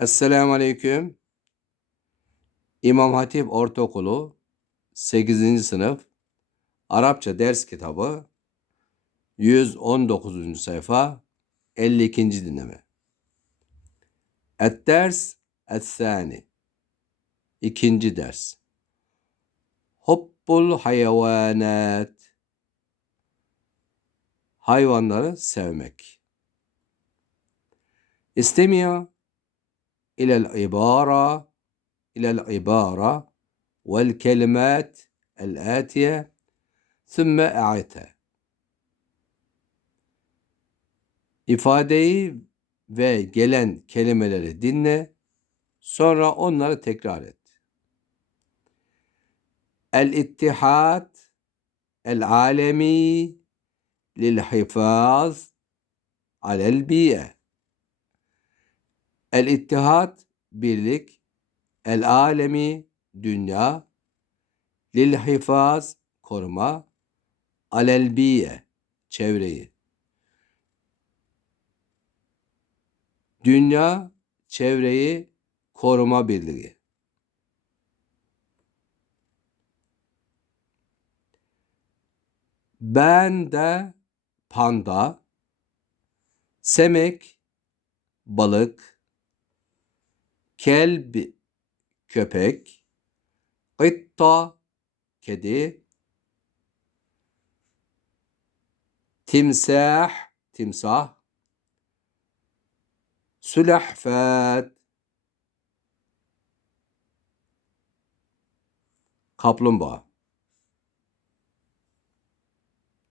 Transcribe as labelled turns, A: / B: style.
A: Esselamu Aleyküm. İmam Hatip Ortaokulu 8. sınıf Arapça ders kitabı 119. sayfa 52. dinleme. Et-ders et-sani İkinci ders. Hubbul hayvanat Hayvanları sevmek. İstemiyor ilel ibara ilel ibara vel kelimat el atiye sümme e'ate. İfadeyi ve gelen kelimeleri dinle, sonra onları tekrar et. El-ittihat el-alemi lil-hifaz alel-biye. El-İttihad birlik, el-alemi dünya, lil-hifaz koruma, alel-biye çevreyi. Dünya çevreyi koruma birliği. Ben de panda, semek, balık, kelb köpek, gıtta kedi, timsah timsah, sülahfat kaplumbağa.